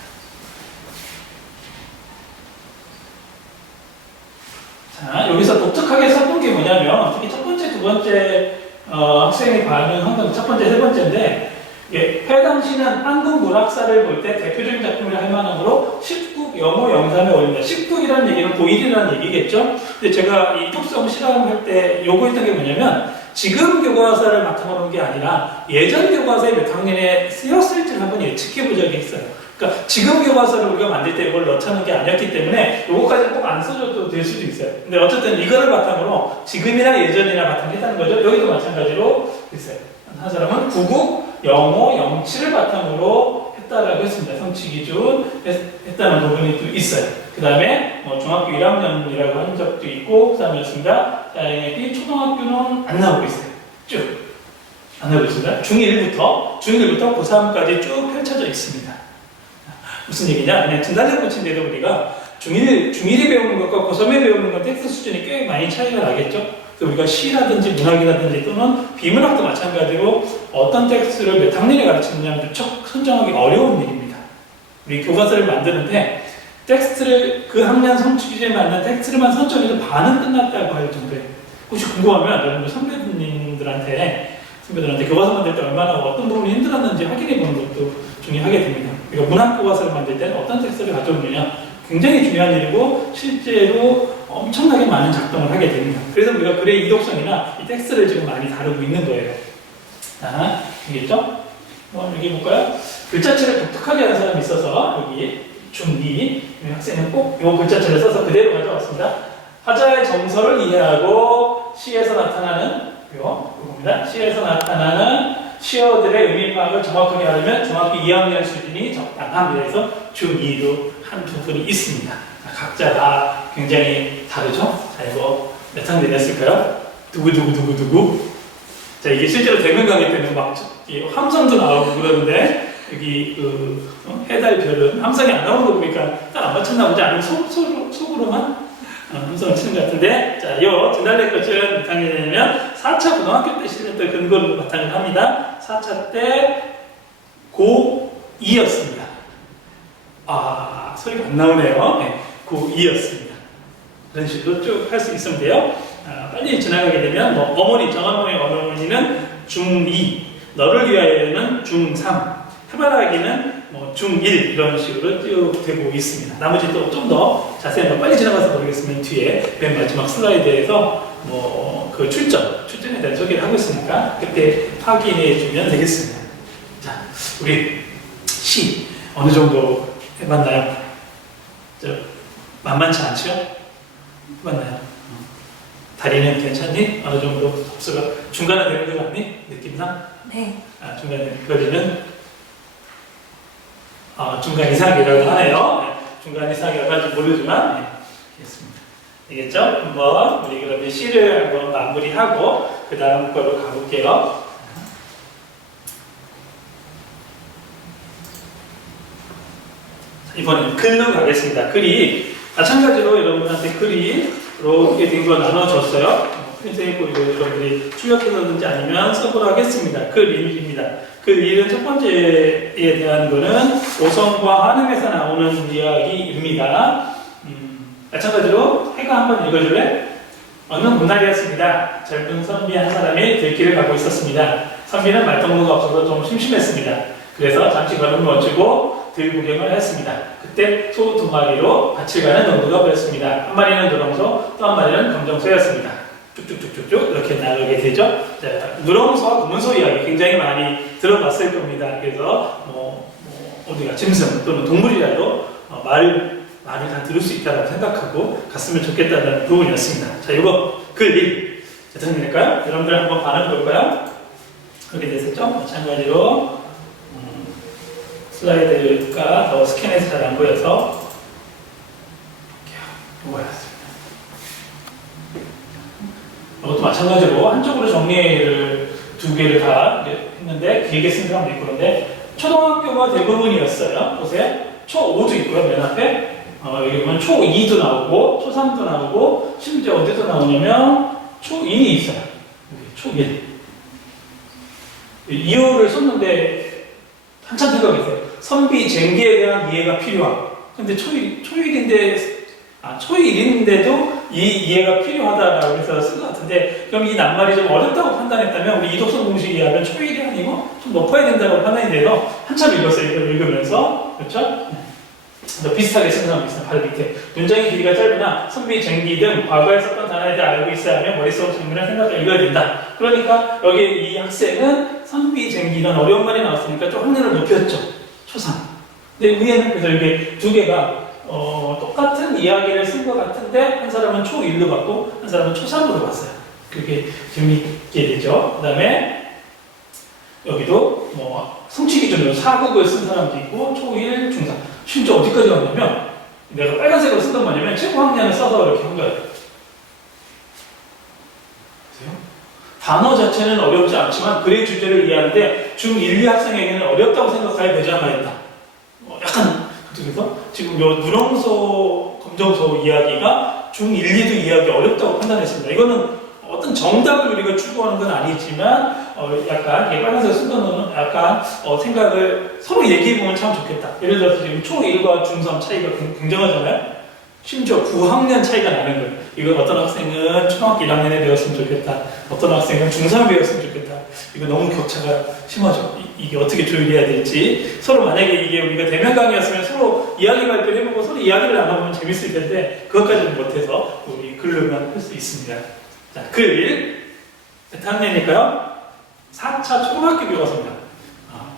자, 여기서 독특하게 썼던 게 뭐냐면 특히 첫 번째, 두 번째 학생의 반응한 건 첫 번째, 세 번째인데 해당시는 한국 문학사를 볼 때 대표적인 작품이라 할 만하므로 19국 영어 영삼에 올립니다. 19국이라는 얘기는 고1이라는 얘기겠죠? 근데 제가 이 특성 실험할 때 요구했던 게 뭐냐면 지금 교과서를 바탕으로 한 게 아니라 예전 교과서에 몇 학년에 쓰였을지 한번 예측해 본 적이 있어요. 그러니까 지금 교과서를 우리가 만들 때 이걸 넣자는 게 아니었기 때문에 요거까지 꼭 안 써줘도 될 수도 있어요. 근데 어쨌든 이거를 바탕으로 지금이나 예전이나 바탕으로 했다는 거죠. 여기도 마찬가지로 있어요. 한 사람은 9국 영어 07을 바탕으로 했다라고 했습니다. 성취 기준 했다는 부분이 또 있어요. 그 다음에 중학교 1학년이라고 한 적도 있고 그 다음이었습니다. 여기 초등학교는 안 나오고 있어요. 쭉 안 나오고 있습니다. 중1부터 고3까지 쭉 펼쳐져 있습니다. 무슨 얘기냐? 그냥 진달래꽃인데도 우리가 중1에 배우는 것과 고3에 배우는 것 텍스트 수준이 꽤 많이 차이가 나겠죠? 우리가 시라든지 문학이라든지 또는 비문학도 마찬가지로 어떤 텍스트를 몇 학년에 가르치느냐는 무척 선정하기 어려운 일입니다. 우리 교과서를 만드는데 텍스트를 그 학년 성취 기준에 맞는 텍스트를만 선정해도 반은 끝났다고 할 정도예요. 혹시 궁금하면 여러분들 선배님들한테 교과서 만들 때 얼마나 어떤 부분이 힘들었는지 확인해 보는 것도 중요하게 됩니다. 우리가 문학 교과서를 만들 때는 어떤 텍스트를 가져오느냐 굉장히 중요한 일이고 실제로 엄청나게 많은 작동을 하게 됩니다. 그래서 우리가 글의 이독성이나 이 텍스트를 지금 많이 다루고 있는 거예요. 자, 알겠죠? 여기 볼까요? 글자체를 독특하게 하는 사람이 있어서 여기 중2 학생은 꼭 이 글자체를 써서 그대로 가져왔습니다. 화자의 정서를 이해하고 시에서 나타나는 이겁니다. 시에서 나타나는 시어들의 의미파악을 정확하게 하려면 중학교 2학년 수준이 적당함. 그래서 중2도 한 부분이 있습니다. 각자 다 굉장히 다르죠? 자, 이거 몇 학년 됐을까요? 누구? 자, 이게 실제로 대면 강의 때는 막 함성도 나오고 그러는데 여기 해달별은 함성이 안 나오는 거 보니까 딱 안 맞췄나 보지? 아니면 속으로만 함성을 치는 것 같은데 자, 요 진달래꽃은 몇 학년이냐면 4차 고등학교 때 실렸던 근거를 바탕을 합니다. 4차 때 고2였습니다. 아, 소리가 안 나오네요. 네, 고2였습니다. 그런 식으로 쭉 할 수 있으면 돼요. 빨리 지나가게 되면 정할머니 어머니는 중2, 너를 위하여는 중3, 해바라기는 중1 이런 식으로 쭉 되고 있습니다. 나머지 또 좀 더 자세히 한번 빨리 지나가서 모르겠으면 뒤에 맨 마지막 슬라이드에서 그 출전에 대한 소개를 하고 있으니까 그때 확인해 주면 되겠습니다. 자, 우리 시 어느 정도 해봤나요? 만만치 않죠? 해봤나요? 다리는 괜찮니? 어느 정도 접수가 중간에 되는 거 같니? 느낌상? 네. 중간에 거리는 중간 이상이라고 하네요. 네, 중간 이상이라고 할지 모르지만 알겠습니다. 되겠죠? 한번 우리 그러면 C를 한번 마무리하고 그 다음 걸로 가볼게요. 이번에는 글로 가겠습니다. 글이 마찬가지로 여러분한테 글이 이렇게 된 거 나눠줬어요. 프린트해고 여러분들이 출력해서든지 아니면 써보라 하겠습니다. 글 1입니다. 글 1은 첫 번째에 대한 거는 오성과 한음에서 나오는 이야기입니다. 마찬가지로 해가 한번 읽어줄래? 어느 문날이었습니다. 젊은 선비 한 사람이 들길을 가고 있었습니다. 선비는 말동무가 없어서 좀 심심했습니다. 그래서 잠시 걸음을 멈추고 들 구경을 했습니다. 그때 소 2마리로 밭을 가는 농부가 보였습니다. 한 마리는 누렁소, 또 한 마리는 검정소였습니다. 쭉쭉쭉쭉쭉 이렇게 나가게 되죠. 자, 누렁소와 검은소 이야기 굉장히 많이 들어봤을 겁니다. 그래서 우리가 짐승 또는 동물이라도 말을 다 들을 수 있다고 생각하고 갔으면 좋겠다는 부분이었습니다. 자, 이거 글 1. 자, 정리할까요? 여러분들 한번 반응 볼까요? 그렇게 됐었죠? 마찬가지로 슬라이드가 더 스캔해서 잘 안 보여서 이거였습니다. 이것도 마찬가지로 한쪽으로 정리를 2개를 다 했는데 길게 쓴 사람도 있고 그런데 초등학교가 대부분이었어요. 보세요. 초5도 있고요. 맨 앞에 여기 보면 초2도 나오고 초3도 나오고 심지어 어디도 나오냐면 초1이 있어요. 여기 초1 이유를 썼는데 한참 생각했어요. 선비 쟁기에 대한 이해가 필요하고 근데 초일인데도 이 이해가 필요하다라고 해서 쓴 것 같은데 그럼 이 낱말이 좀 어렵다고 판단했다면 우리 이독성 공식에 의하면 초일이 아니고 좀 높아야 된다고 판단이 돼서 한참 읽었어요. 이걸 읽으면서 그렇죠? 비슷하게 쓴 사람 있어요. 바로 밑에 문장의 길이가 짧으나 선비 쟁기 등 과거에 썼던 단어에 대해 알고 있어야 하면 머릿속 정리를 생각해 읽어야 된다. 그러니까 여기 이 학생은 선비 쟁기 이런 어려운 말이 나왔으니까 좀 학년을 높였죠. 초3. 근데 위에는 그래서 이게 2개가 똑같은 이야기를 쓴 것 같은데 한 사람은 초1로 봤고 한 사람은 초3으로 봤어요. 그게 재미있게 되죠. 그 다음에 여기도 성취 기준으로 사국을 쓴 사람도 있고 초1, 중3 심지어 어디까지 왔냐면 내가 빨간색으로 쓴 건 뭐냐면 최고 학년을 써서 이렇게 한 거예요. 보세요? 단어 자체는 어렵지 않지만 글의 주제를 이해하는데 중1, 2 학생에게는 어렵다고 생각하여 배제하였다. 약간 그래서 지금 요 누렁소, 검정소 이야기가 중1, 2도 이해하기 어렵다고 판단했습니다. 이거는 어떤 정답을 우리가 추구하는 건 아니지만 약간 빨간색 쓴 거는 약간 생각을 서로 얘기해보면 참 좋겠다. 예를 들어서 지금 초1과 중3 차이가 굉장하잖아요. 심지어 9학년 차이가 나는 거예요. 이거 어떤 학생은 초등학교 1학년에 배웠으면 좋겠다. 어떤 학생은 중3에 배웠으면 좋겠다. 이거 너무 격차가 심하죠. 이게 어떻게 조율해야 될지. 서로 만약에 이게 우리가 대면 강의였으면 서로 이야기 발표를 해보고 서로 이야기를 나눠보면 재밌을 텐데 그것까지는 못해서 우리 글로만 할 수 있습니다. 자, 글 1. 다음이니까요. 4차 초등학교 교과서입니다.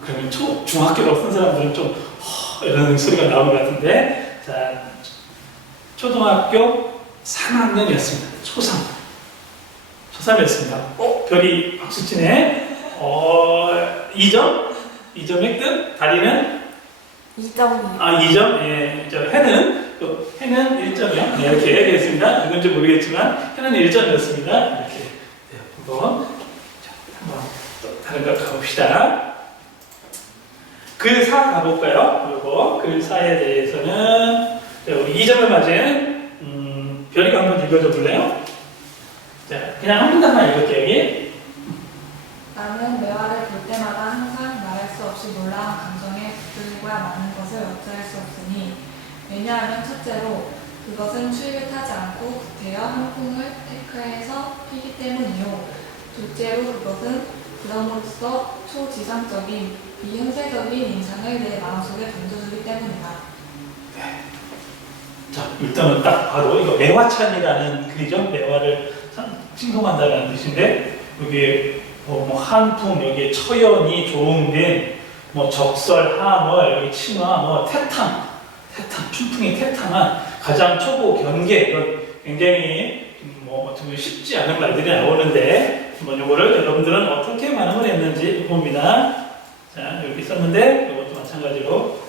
그러면 중학교로 쓴 사람들은 좀 이런 소리가 나오는 것 같은데 자, 초등학교 3학년이었습니다. 초3이었습니다. 별이 박수치네. 2점? 2점 획득? 다리는? 2점이요. 2점? 예. 해는 1점이요. 네, 이렇게 되겠습니다. 누군지 모르겠지만, 해는 1점이었습니다. 이렇게. 네, 한번 또 다른 거 가봅시다. 글 4 가볼까요? 그리고 글 4에 대해서는, 우리 2점을 맞은, 별이가 한번 읽어줘 볼래요? 자, 그냥 한 문단만 읽을게요, 여기. 나는 매화를 볼 때마다 항상 말할 수 없이 놀라운 감정에 붙들리고야 마는 것을 어찌할 수 없으니 왜냐하면 첫째로 그것은 추위를 타지 않고 구태여 한 풍을 테크해서 피기 때문이요. 둘째로 그것은 그럼으로써 초지상적인 비형세적인 인상을 내 마음속에 던져주기 때문이다. 네. 자, 일단은 딱 바로 이거 매화찬이라는 글이죠. 매화를 칭송한다는 뜻인데 여기 한풍, 여기 처연이 조응된 적설, 하머, 여기 친화, 태탕, 춘풍이 태탕한 가장 초보 경계 이런 굉장히 어떻게 쉽지 않은 말들이 나오는데 이거를 여러분들은 어떻게 반응을 했는지 봅니다. 자, 여기 있었는데 이것도 마찬가지로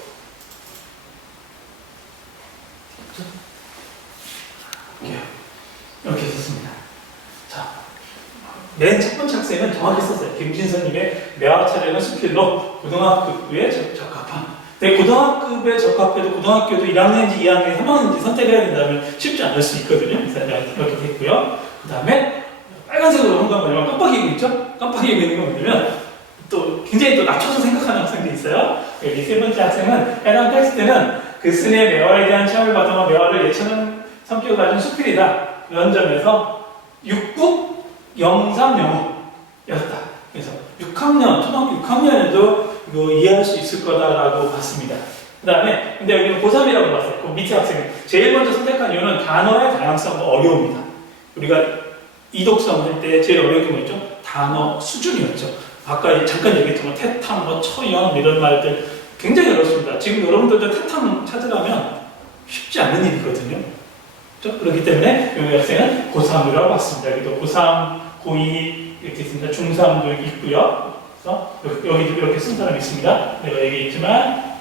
있었습니다. 자, 맨 첫 번째 학생은 정확히 썼어요. 김진선님의 매화차례는 수필로 고등학교에 적합한. 근데 고등학교에 적합해도 고등학교도 1학년인지 2학년, 3학년인지 선택해야 된다면 쉽지 않을 수 있거든요. 그래서 이렇게 됐고요. 그 다음에 빨간색으로 한 건 뭐냐면 깜빡이고 있죠? 깜빡이고 있는 건 뭐냐면 또 굉장히 또 낮춰서 생각하는 학생들이 있어요. 여기 세 번째 학생은 해당 텍스트는 그 쓴의 매화에 대한 체험을 받아 매화를 예천하는 성격을 가진 수필이다. 이런 점에서 육국 영상 영어였다. 그래서 6학년, 초등학교 6학년에도 이거 이해할 수 있을 거다라고 봤습니다. 그 다음에, 근데 여기는 고3이라고 봤어요. 그 밑에 학생은. 제일 먼저 선택한 이유는 단어의 다양성과 어려움이다. 우리가 이독성 할 때 제일 어려운 게 뭐였죠? 단어 수준이었죠. 아까 잠깐 얘기했지만 태탕, 뭐 처연 이런 말들 굉장히 어렵습니다. 지금 여러분들도 태탕 찾으려면 쉽지 않은 일이거든요. 그렇기 때문에 이 학생은 고3이라고 봤습니다. 여기도 고3, 고2 이렇게 있습니다. 중3도 있고요. 그래서 여기도 이렇게 쓴 사람이 있습니다. 내가 얘기했지만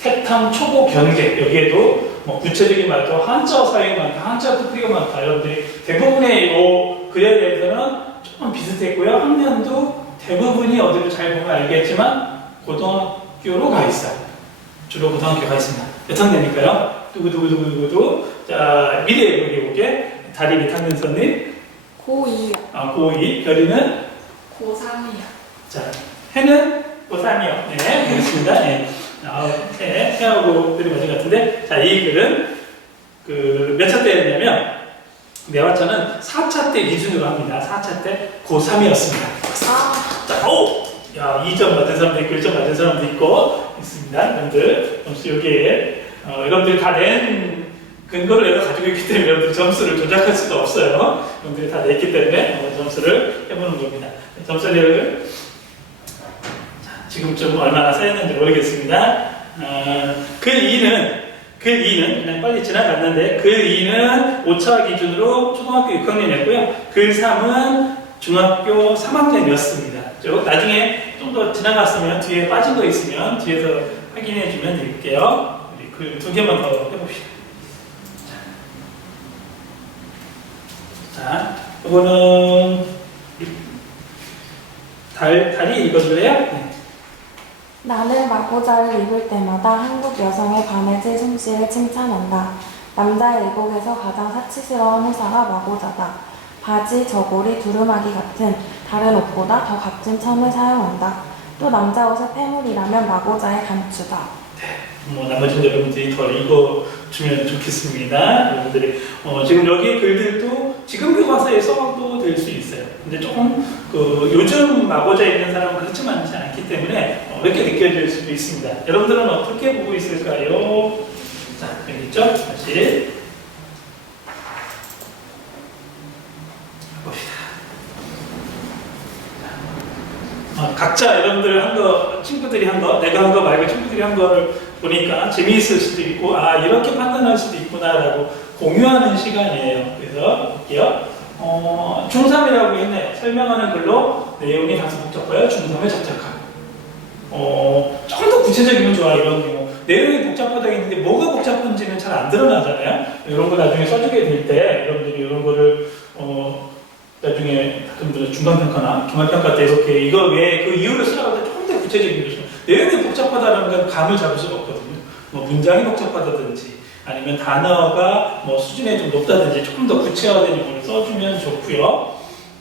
태탕, 초보, 경계 여기에도 뭐 구체적인 말도 한자 사용이 많다, 한자 뜻풀이가 많다. 여러분들이 대부분의 이 글에 대해서는 조금 비슷했고요. 학년도 대부분이 어디로 잘 보면 알겠지만 고등학교로 가 있어요. 주로 고등학교 가 있습니다. 몇 학년일까요? 누구누구누구누구. 자, 미리 얘기해볼게. 다리 몇 학년 썼니? 고2요. 고2. 별이는? 고3이요. 자, 해는 고3이요. 네, 그렇습니다. 네. 네, 해하고 글이 맞은 것 같은데. 자, 이 글은 몇 차 때였냐면, 매화차는 4차 때 기준으로 합니다. 4차 때 고3이었습니다. 자, 오! 야, 2점 맞은 사람도 있고, 1점 맞은 사람도 있고, 있습니다. 여러분들, 점수 여기에, 여러분들이 다 낸 근거를 내가 가지고 있기 때문에 여러분들 점수를 조작할 수가 없어요. 여러분들이 다 냈기 때문에 점수를 해보는 겁니다. 점수를, 지금 좀 얼마나 쌓였는지 모르겠습니다. 글 2는 그냥 빨리 지나갔는데, 글 2는 5차 기준으로 초등학교 6학년이었고요. 글 3은 중학교 3학년이었습니다. 나중에 좀 더 지나갔으면 뒤에 빠진 거 있으면 뒤에서 확인해 주면 드릴게요. 우리 글 2개만 더 해봅시다. 자, 이거는 달이 읽어줄래요? 네. 나는 마고자를 입을 때마다 한국 여성의 바느질 솜씨를 칭찬한다. 남자 일복에서 가장 사치스러운 후사가 마고자다. 바지, 저고리, 두루마기 같은 다른 옷보다 더 값진 천을 사용한다. 또 남자 옷의 폐물이라면 마고자의 단추다. 네, 나머지 여러분들이 더 읽어주면 좋겠습니다. 여러분들이 지금 여기 글들도 지금 교과서에 써도 될 수 있어요. 근데 조금 요즘 마고자에 있는 사람은 그렇지 많지 않기 때문에 어렵게 느껴질 수도 있습니다. 여러분들은 어떻게 보고 있을까요? 자, 여기 있죠? 다시 봅시다. 각자 여러분들 한 거, 친구들이 한 거, 내가 한 거 말고 친구들이 한 거를 보니까 재미있을 수도 있고, 이렇게 판단할 수도 있구나라고 공유하는 시간이에요. 그래서 볼게요. 중3이라고 했네요. 설명하는 글로 내용이 다소 복잡하여 중3에 적작함. 조금 더 구체적이면 좋아, 이런 경우. 내용이 복잡하다고 했는데 뭐가 복잡한지는 잘 안 드러나잖아요. 이런 거 나중에 써주게 될 때 여러분들이 이런 거를 나중에 가끔 중간평가나 기말평가 때 이렇게 이거 왜 그 이유를 쓰라고 할 때 조금 더 구체적인 거죠. 내용이 복잡하다는 건 감을 잡을 수가 없거든요. 뭐 문장이 복잡하다든지 아니면 단어가 뭐 수준이 좀 높다든지 조금 더 구체화된 용어를 써주면 좋고요.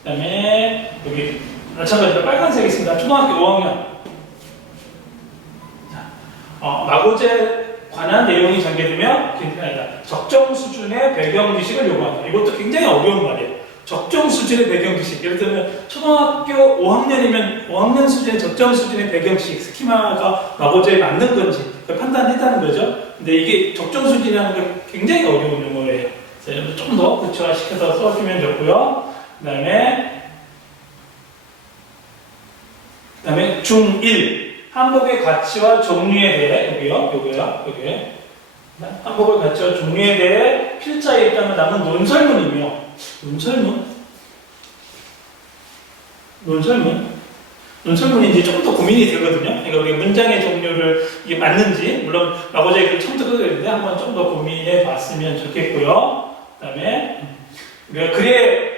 그 다음에 여기 마찬가지로 빨간색이 있습니다. 초등학교 5학년. 마고자에 관한 내용이 전개되며 적정 수준의 배경 지식을 요구한다. 이것도 굉장히 어려운 말이에요. 적정 수준의 배경 지식. 예를 들면 초등학교 5학년이면 5학년 수준의 적정 수준의 배경 지식, 스키마가 마고자에 맞는 건지 판단했다는 거죠. 근데 이게 적정 수준이라는 게 굉장히 어려운 용어예요. 그래서 좀 더 구체화시켜서 써주면 좋고요. 그 다음에 중1 한복의 가치와 종류에 대해 요거요. 한복의 가치와 종류에 대해 필자에 있다면 남은 논설문이며 논설문인지 조금 더 고민이 되거든요. 그러니까 우리가 문장의 종류를 이게 맞는지, 물론 마고자의 글을 처음 듣게 되는데 한번 좀 더 고민해 봤으면 좋겠고요. 그다음에 우리가 글의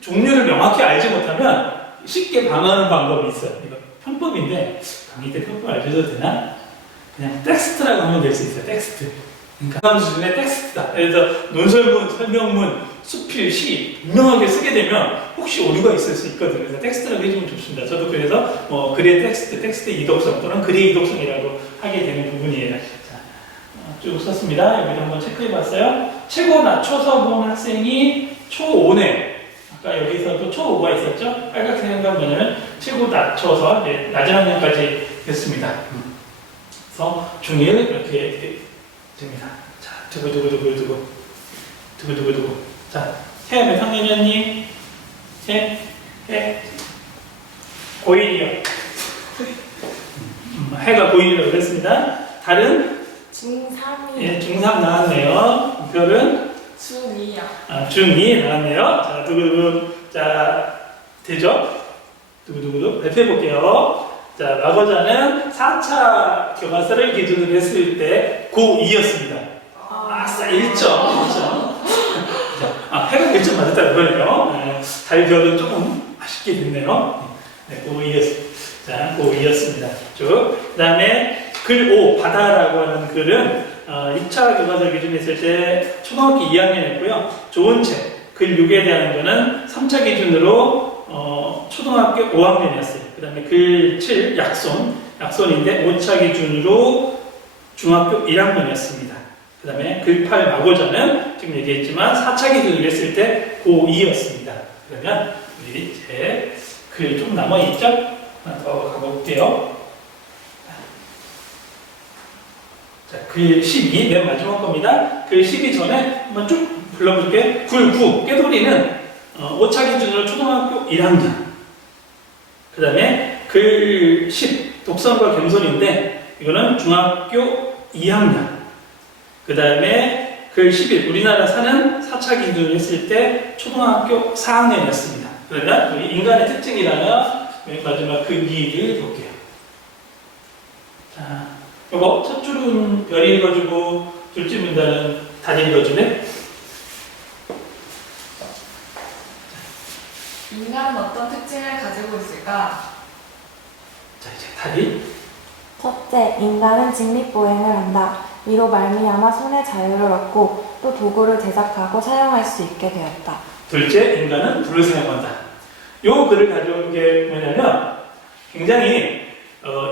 종류를 명확히 알지 못하면 쉽게 방어하는 방법이 있어요. 이거 편법인데 강의 때 편법 알려줘도 되나? 그냥 텍스트라고 하면 될 수 있어요. 텍스트. 그러니까 다음 수준의 텍스트다. 그래서 논설문, 설명문, 수필, 시 분명하게 쓰게 되면 혹시 오류가 있을 수 있거든요. 그래서 텍스트라고 해주면 좋습니다. 저도 그래서 뭐 글의 텍스트 이독성 또는 글의 이독성이라고 하게 되는 부분이에요. 자, 쭉 썼습니다. 여기도 한번 체크해봤어요. 최고 낮춰서 본 학생이 초5네. 아까 여기서도 초5가 있었죠? 빨갛게 생각한 뭐냐면 최고 낮춰서 이제 낮은 학년까지 됐습니다. 그래서 중1 이렇게 됩니다. 자, 두구두구두구두구. 자, 해 몇 학년이었니? 해 고1이요. 해가 고1이라고 그랬습니다. 다른? 중3이 예, 중3 나왔네요. 별은? 중2요. 중2 나왔네요. 자, 두구두구. 자, 되죠? 두구두구두. 발표해볼게요. 자, 마거자는 4차 교과서를 기준으로 했을 때 고2였습니다. 아싸, 1점. 해가 1점 맞았다고 그러네요. 네, 달별은 조금 아쉽게 됐네요. 네, 고2였습니다. 자, 고2였습니다. 쭉. 그 다음에 글 5, 바다라고 하는 글은 2차 교과서 기준으로 했을 때 초등학교 2학년이었고요. 좋은 책, 글 6에 대한 거는 3차 기준으로 초등학교 5학년이었어요. 그 다음에 글 7, 약손인데 5차 기준으로 중학교 1학년이었습니다. 그 다음에 글 8, 마고자는 지금 얘기했지만 4차 기준으로 했을 때 고2였습니다. 그러면 우리 이제 글 좀 남아있죠? 하나 더 가볼게요. 자, 글 12, 맨 마지막 겁니다. 글 12 전에 한번 쭉 불러볼게요. 글 9, 깨돌이는 5차 기준으로 초등학교 1학년. 그 다음에 글 10, 독선과 겸손인데 이거는 중학교 2학년. 그 다음에 글 11, 우리나라 사는 4차 기준으로 했을 때 초등학교 4학년이었습니다. 그러면 우리 인간의 특징이라는 맨 마지막 그 얘기를 볼게요. 자, 요거 첫 줄은 별이 읽어주고 둘째 문단은 달이 읽어주네. 인간은 어떤 특징을 가지고 있을까? 자, 이제 달이. 첫째, 인간은 직립보행을 한다. 이로 말미암아 손의 자유를 얻고 또 도구를 제작하고 사용할 수 있게 되었다. 둘째, 인간은 불을 사용한다. 요 글을 가져온 게 뭐냐면 굉장히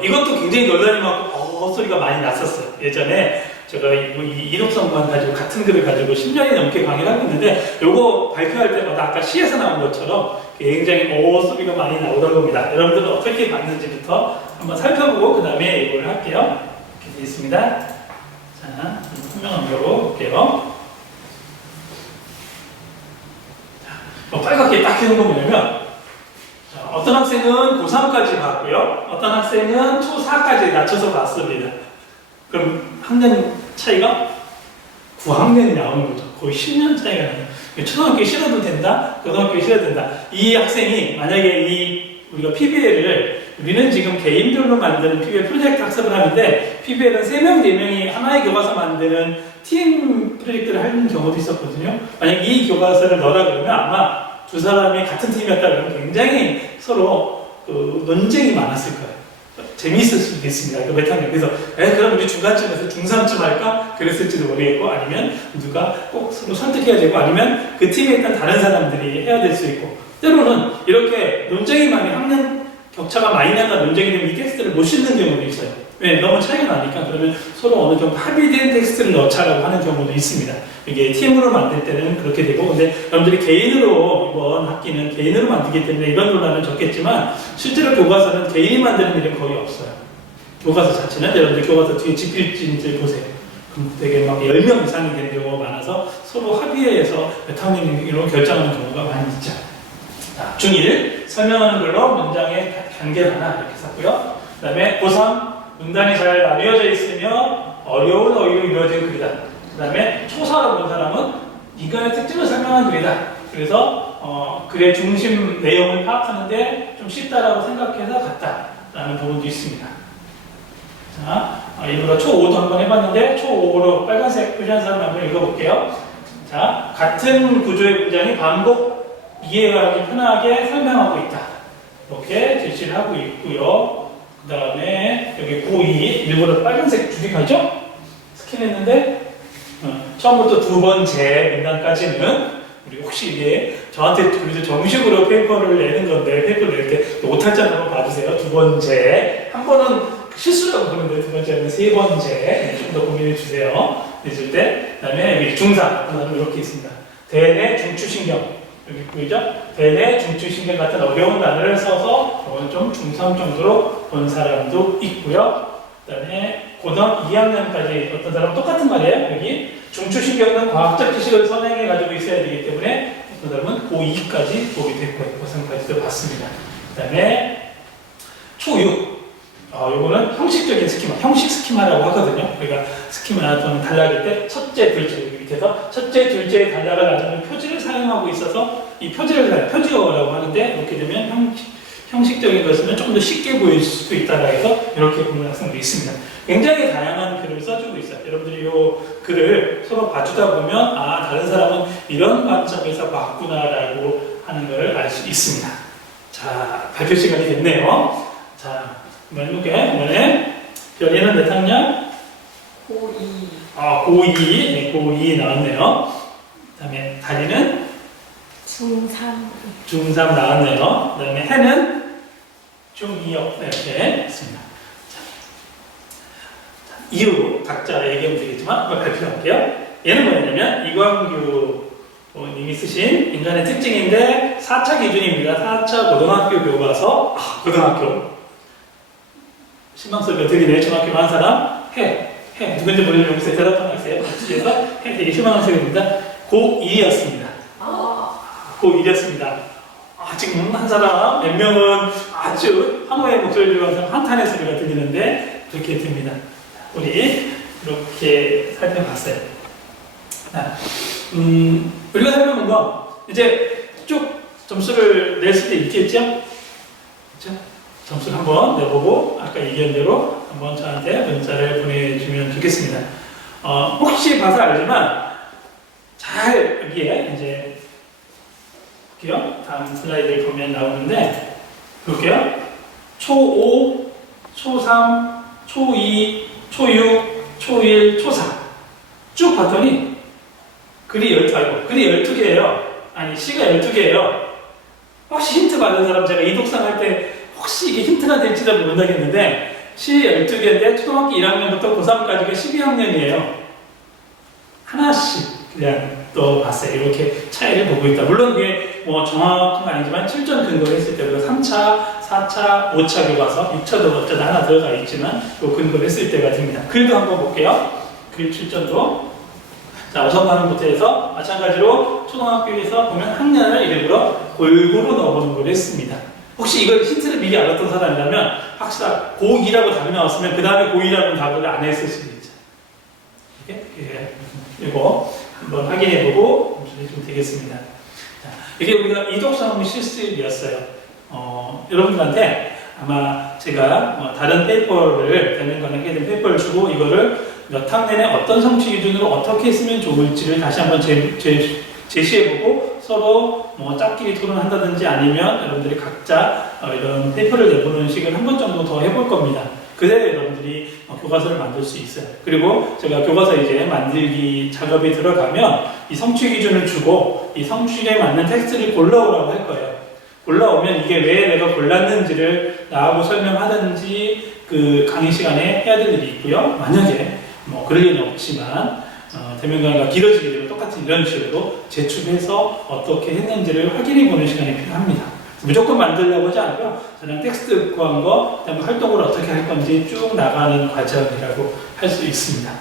이것도 굉장히 논란이 많고 소리가 많이 났었어요. 예전에 제가 이 이독성만 가지고 같은 글을 가지고 10년이 넘게 강의를 하고 있는데 요거 발표할 때마다 아까 시에서 나온 것처럼 굉장히 소리가 많이 나오던 겁니다. 여러분들은 어떻게 봤는지부터 한번 살펴보고 그 다음에 이걸 할게요. 이렇게 되어 있습니다. 자, 설명 한번 볼게요. 빨갛게 딱 해놓은 거 뭐냐면 자, 어떤 학생은 고3까지 봤고요. 어떤 학생은 초4까지 낮춰서 봤습니다. 그럼 학년 차이가 9학년이 나오는 거죠. 거의 10년 차이가 나요. 초등학교에 실어도 된다, 고등학교에 실어도 된다. 이 학생이 만약에 우리가 PBL을 우리는 지금 개인별로 만드는 PBL 프로젝트 학습을 하는데 PBL은 3명, 4명이 하나의 교과서 만드는 팀 프로젝트를 하는 경우도 있었거든요. 만약 이 교과서를 넣으라 그러면 아마 두 사람이 같은 팀이었다 그러면 굉장히 서로 논쟁이 많았을 거예요. 재미있을 수도 있습니다. 그 몇 학년. 그래서 그럼 우리 중간쯤에서 중3쯤 할까? 그랬을지도 모르겠고 아니면 누가 꼭 서로 선택해야 되고 아니면 그 팀에 있던 다른 사람들이 해야 될 수 있고 때로는 이렇게 논쟁이 많이 학년 격차가 많이 나는 논쟁이 되면 이 텍스트를 못 싣는 경우도 있어요. 왜? 너무 차이가 나니까 그러면 서로 어느 정도 합의된 텍스트를 넣자라고 하는 경우도 있습니다. 이게 팀으로 만들 때는 그렇게 되고 근데 여러분들이 개인으로 이번 학기는 개인으로 만들기 때문에 이런 논란은 적겠지만 실제로 교과서는 개인이 만드는 일은 거의 없어요. 교과서 자체는 여러분들 교과서 뒤에 집필지인지 보세요. 그럼 되게 막 10명 이상이 되는 경우가 많아서 서로 합의해서 몇 학년으로 결정하는 경우가 많이 있죠. 자, 중1 설명하는 걸로 문장의 단계를 하나 이렇게 썼고요. 그 다음에 고3 문단이 잘 나뉘어져 있으며 어려운 어휘로 이루어진 글이다. 그 다음에 초사로 본 사람은 인간의 특징을 설명한 글이다. 그래서 글의 중심 내용을 파악하는데 좀 쉽다라고 생각해서 갔다라는 부분도 있습니다. 자, 일부러 초5도 한번 해봤는데 초5로 빨간색 표시한 사람 한번 읽어볼게요. 자, 같은 구조의 문장이 반복 이해하기 편하게 설명하고 있다. 이렇게 제시를 하고 있고요. 그 다음에 여기 고2 일부러 빨간색 주기가죠? 스캔했는데 처음부터 두 번째 문단까지는 우리 혹시 이게 저한테 우리도 정식으로 페이퍼를 내는 건데 페이퍼를 낼 때 오탈자 한번 봐주세요. 두 번째 한 번은 실수라고 보는데 두 번째는 세 번째 좀 더 고민해 주세요. 있을 때 그다음에 여기 중상 이렇게 있습니다. 대뇌 중추신경 여기 보이죠? 대뇌 중추신경 같은 어려운 단어를 써서 이건 좀 중상 정도로 본 사람도 있고요. 그다음에 고등학교 2학년까지 어떤 사람은 똑같은 말이에요. 여기 중추신경은 과학적 지식을 선행해 가지고 있어야 되기 때문에 어떤 사람은 고2까지 보게 됐고요. 고3까지도 봤습니다. 그다음에 초6 요거는 형식적인 스키마, 형식 스키마라고 하거든요. 우리가 스키마 또는 단락일 때 첫째, 둘째 여기 밑에서 첫째, 둘째의 단락을 나누는 표지를 사용하고 있어서 이 표지를 표지어라고 하는데 이렇게 되면 형식적인 것은 좀 더 쉽게 보일 수도 있다라 해서 이렇게 보는 학생도 있습니다. 굉장히 다양한 글을 써주고 있어요. 여러분들이 이 글을 서로 봐주다 보면 다른 사람은 이런 관점에서 봤구나라고 하는 걸 알 수 있습니다. 자, 발표 시간이 됐네요. 자, 한번 해볼게요. 이번에 별이는 몇 학년? 고2. 고2. 네, 고2 나왔네요. 그 다음에 다리는? 중3 나왔네요. 그 다음에 해는? 중2요. 네, 이렇게 했습니다. 자, 이유 각자 얘기하면 되겠지만 한번 발표할게요. 얘는 뭐냐면 이광규 님이 쓰신 인간의 특징인데 4차 기준입니다. 4차 고등학교 교과서. 고등학교. 실망소리가 들리네. 중학교 한 사람. 해. 누군지 모르겠어요. 대답하나 있어요. 뒤에서 해 되게 실망한 소리입니다. 고2였습니다. 고1이었습니다. 지금 한 사람, 몇 명은 아주 한호의 목소리를 가서 한탄의 소리가 들리는데 그렇게 됩니다. 우리 이렇게 살펴봤어요. 우리가 살펴본 거 이제 쭉 점수를 낼 수도 있겠죠? 그렇죠? 점수를 한번 내보고 아까 얘기한 대로 한번 저한테 문자를 보내주면 좋겠습니다. 혹시 봐서 알지만 잘 여기에 이제 볼게요. 다음 슬라이드를 보면 나오는데 볼게요. 초5, 초3, 초2, 초6, 초1, 초4 쭉 봤더니 글이 12개예요. 아니 시가 12개예요. 혹시 힌트 받은 사람 제가 이독상 할 때 혹시 이게 힌트가 될지도 모르겠는데 시 12개인데 초등학교 1학년부터 고3까지가 12학년이에요. 하나씩 그냥 또 봤어요. 이렇게 차이를 보고 있다. 물론 이게 뭐 정확한 건 아니지만 7전 근거를 했을 때 우리가 3차, 4차, 5차 교과서, 6차도 어쩌다 하나 들어가 있지만 또 근거를 했을 때가 됩니다. 글도 한번 볼게요. 글 7전도. 자, 우선 반응부터 해서 마찬가지로 초등학교에서 보면 학년을 일부러 골고루 넣어보는 걸 했습니다. 혹시 이걸 힌트를 미리 알았던 사람이라면 확실하 고2라고 답이 나왔으면 그 다음에 고2라고 답을 안 했을 수도 있죠. 이거 한번 확인해보고 좀 되겠습니다. 자, 이게 우리가 이독성 실습이었어요. 여러분들한테 아마 제가 다른 페이퍼를 되는 거나 하게 된 페이퍼를 주고 이거를 몇 학년에 어떤 성취 기준으로 어떻게 쓰면 좋을지를 다시 한번 제시해보고 서로 뭐 짝끼리 토론한다든지 아니면 여러분들이 각자 이런 페이퍼를 내보는 식을 한 번 정도 더 해볼 겁니다. 그래야 여러분들이 교과서를 만들 수 있어요. 그리고 제가 교과서 이제 만들기 작업이 들어가면 이 성취 기준을 주고 이 성취에 맞는 텍스트를 골라오라고 할 거예요. 골라오면 이게 왜 내가 골랐는지를 나하고 설명하든지 그 강의 시간에 해야 될 일이 있고요. 만약에 뭐 그럴 일은 없지만 대면 강의가 길어지게 되면 똑같은 이런 식으로 제출해서 어떻게 했는지를 확인해 보는 시간이 필요합니다. 무조건 만들려고 하지 않고요. 그냥 텍스트 구한 거, 그다음에 활동을 어떻게 할 건지 쭉 나가는 과정이라고 할 수 있습니다.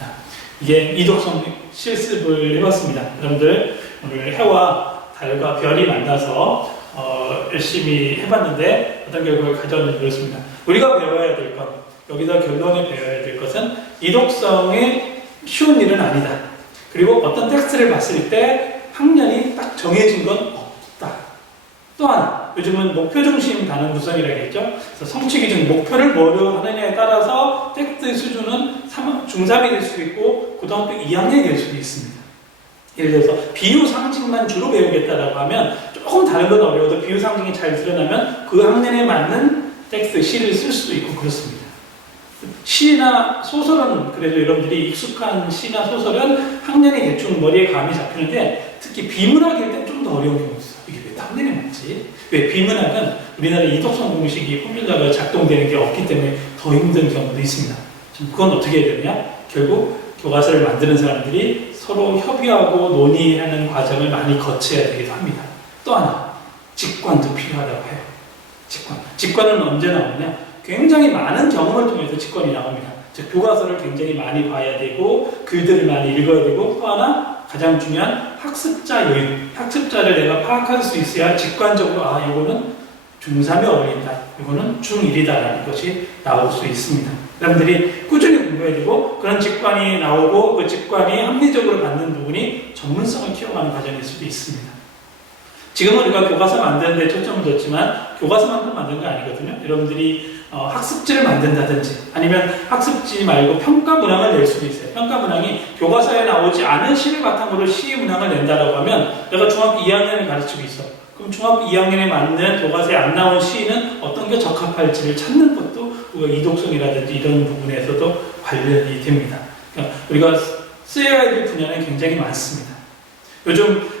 자, 이게 이독성 실습을 해봤습니다. 여러분들 오늘 해와 달과 별이 만나서 열심히 해봤는데 어떤 결과를 가져왔는지 모르겠습니다. 우리가 배워야 될 것, 여기서 결론을 배워야 될 것은 이독성이 쉬운 일은 아니다. 그리고 어떤 텍스트를 봤을 때 학년이 딱 정해진 건 없다. 또 하나, 요즘은 목표 중심 단원 구성이라고 했죠. 그래서 성취 기준, 목표를 뭐로 하느냐에 따라서 텍스트 수준은 중3이 될 수도 있고 고등학교 2학년이 될 수도 있습니다. 예를 들어서 비유 상징만 주로 배우겠다라고 하면 조금 다른 건 어려워도 비유 상징이 잘 드러나면 그 학년에 맞는 텍스트, 시를 쓸 수도 있고 그렇습니다. 시나 소설은 그래도 여러분들이 익숙한 시나 소설은 학년이 대충 머리에 감이 잡히는데 특히 비문학일 땐 좀 더 어려운 경우가 있어요. 이게 왜 학년에 맞지? 왜 비문학은 우리나라 이독성 공식이 포뮬러가 작동되는 게 없기 때문에 더 힘든 경우도 있습니다. 그건 어떻게 해야 되냐? 결국 교과서를 만드는 사람들이 서로 협의하고 논의하는 과정을 많이 거쳐야 되기도 합니다. 또 하나, 직관도 필요하다고 해요. 직관은 언제 나오냐? 굉장히 많은 경험을 통해서 직관이 나옵니다. 즉, 교과서를 굉장히 많이 봐야 되고, 글들을 많이 읽어야 되고, 또 하나, 가장 중요한 학습자 요인. 학습자를 내가 파악할 수 있어야 직관적으로, 이거는 중3에 어울린다. 이거는 중1이다라는 것이 나올 수 있습니다. 여러분들이 꾸준히 공부해야 되고, 그런 직관이 나오고, 그 직관이 합리적으로 받는 부분이 전문성을 키워가는 과정일 수도 있습니다. 지금은 우리가 교과서 만드는 데 초점을 뒀지만 교과서만큼 만드는 거 아니거든요. 여러분들이 학습지를 만든다든지 아니면 학습지 말고 평가 문항을 낼 수도 있어요. 평가 문항이 교과서에 나오지 않은 시를 바탕으로 시 문항을 낸다라고 하면 내가 중학교 2학년을 가르치고 있어. 그럼 중학교 2학년에 맞는 교과서에 안 나온 시는 어떤 게 적합할지를 찾는 것도 우리가 이독성이라든지 이런 부분에서도 관련이 됩니다. 그러니까 우리가 써야 될 분야는 굉장히 많습니다. 요즘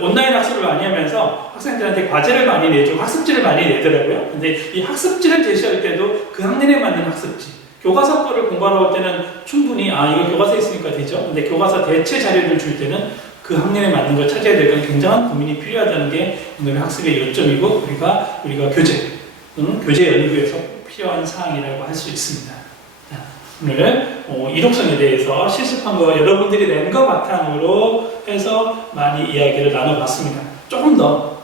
온라인 학습을 많이 하면서 학생들한테 과제를 많이 내주고 학습지를 많이 내더라고요. 근데 이 학습지를 제시할 때도 그 학년에 맞는 학습지. 교과서 거를 공부하러 올 때는 충분히 이거 교과서에 있으니까 되죠. 근데 교과서 대체 자료를 줄 때는 그 학년에 맞는 걸 찾아야 될 건 굉장한 고민이 필요하다는 게 오늘의 학습의 요점이고 우리가 교재 또는 교재 연구에서 필요한 사항이라고 할 수 있습니다. 오늘 이독성에 대해서 실습한 거 여러분들이 낸 거 바탕으로 해서 많이 이야기를 나눠봤습니다. 조금 더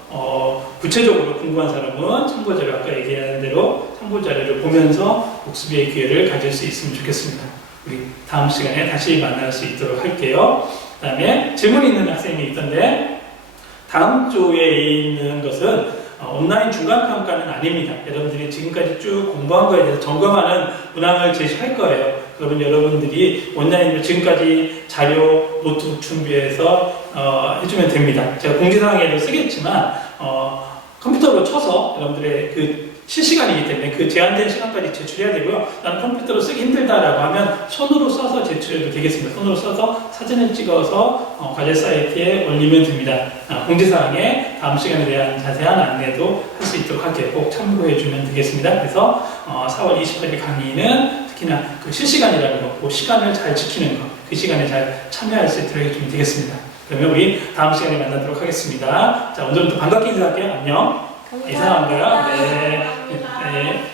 구체적으로 궁금한 사람은 참고자료 아까 얘기한 대로 참고자료를 보면서 복습의 기회를 가질 수 있으면 좋겠습니다. 우리 다음 시간에 다시 만날 수 있도록 할게요. 그 다음에 질문이 있는 학생이 있던데 다음 주에 있는 것은 온라인 중간평가는 아닙니다. 여러분들이 지금까지 쭉 공부한 거에 대해서 점검하는 문항을 제시할 거예요. 그러면 여러분들이 온라인으로 지금까지 자료, 노트북 준비해서 해주면 됩니다. 제가 공지사항에도 쓰겠지만 컴퓨터로 쳐서 여러분들의 그 실시간이기 때문에 그 제한된 시간까지 제출해야 되고요. 나는 컴퓨터로 쓰기 힘들다라고 하면 손으로 써서 제출해도 되겠습니다. 손으로 써서 사진을 찍어서 과제 사이트에 올리면 됩니다. 공지사항에 다음 시간에 대한 자세한 안내도 할 수 있도록 할게요. 꼭 참고해주면 되겠습니다. 그래서 4월 28일 강의는 특히나 그 실시간이라는 거, 그 시간을 잘 지키는 거, 그 시간에 잘 참여할 수 있도록 해주면 되겠습니다. 그러면 우리 다음 시간에 만나도록 하겠습니다. 자, 오늘부터 반갑게 인사할게요. 안녕. 이상한가요? 네.